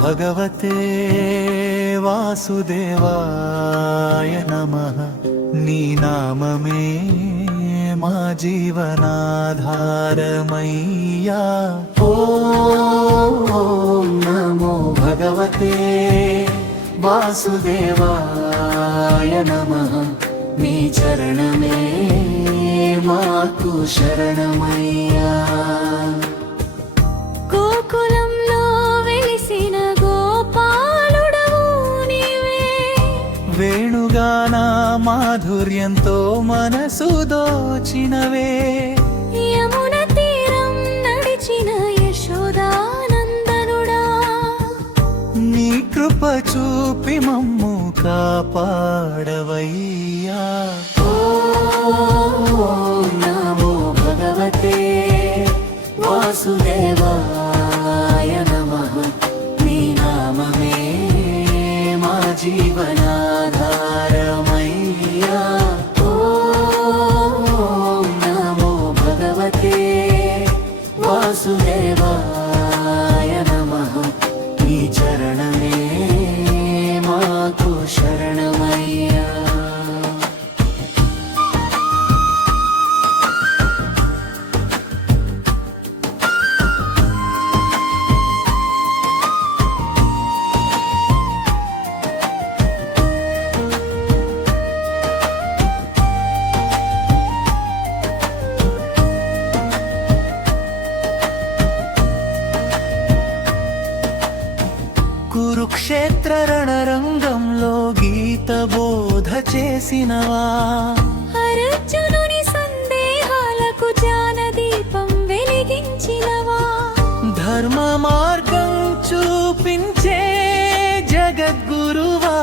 భగవతే వాసుదేవాయ నమః। నీ నామమే మా జీవనాధారమయ్యా। ఓం నమో భగవతే వాసుదేవాయ నమః। నీ చరణమే మాకు శరణమయ్యా। వేణుగాన మాధుర్యంతో మనసు దోచినవే, యమున తీరం నడిచిన యశోదానందనుడా। నీ కృప చూపి మమ్ము కాపాడవయ్యా। ఓం నమో భగవతే వాసుదేవాయ నమః। నీ నామమే మా జీవనాధారమయ్యా। ఓం నమో భగవతే వాసుదేవాయ నమః। నీ చరణమే మాకు శరణమయ్యా। కురుక్షేత్ర రణరంగంలో గీత బోధ చేసినవా, అర్జునుని సందేహాలకు జ్ఞానదీపం వెలిగించినవా। ధర్మ మార్గం చూపించే జగద్గురువా,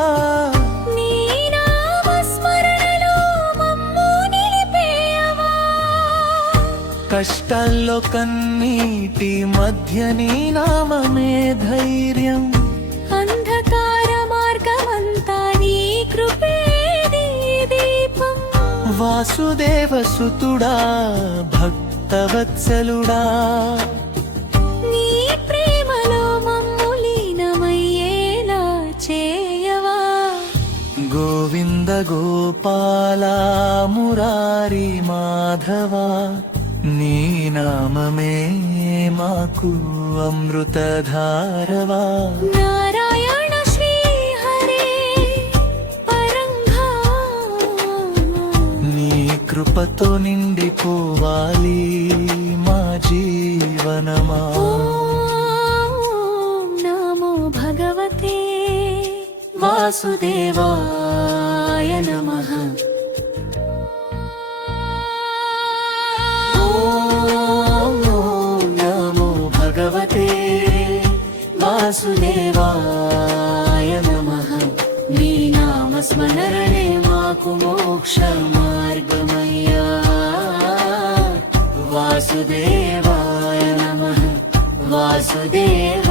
నీ నామస్మరణలో మమ్ము నిలిపేయవా। కష్టాల్లో కన్నీటి మధ్య నీ నామమే ధైర్యం। అంధకార మార్గమంతా నీ కృపే దీపం। వాసుదేవ సుతుడా భక్తవత్సలుడా, నీ ప్రేమలో మమ్ము లీనమయ్యేలా చేయవా। గోవింద గోపాల మురారి మాధవ, నీ నామమే మాకు అమృతధారవా। నారాయణ శ్రీ హరే పరంగా, నీ కృపతో నిండిపోవాలి మా జీవనమా। ఓం నమో భగవతే వాసుదేవాయ నమః। ఓం నమో భగవతే వాసుదేవాయ నమః। నీ నామస్మరణే మాకు మోక్ష మార్గమయ్యా। వాసుదేవాయ నమః వాసుదేవ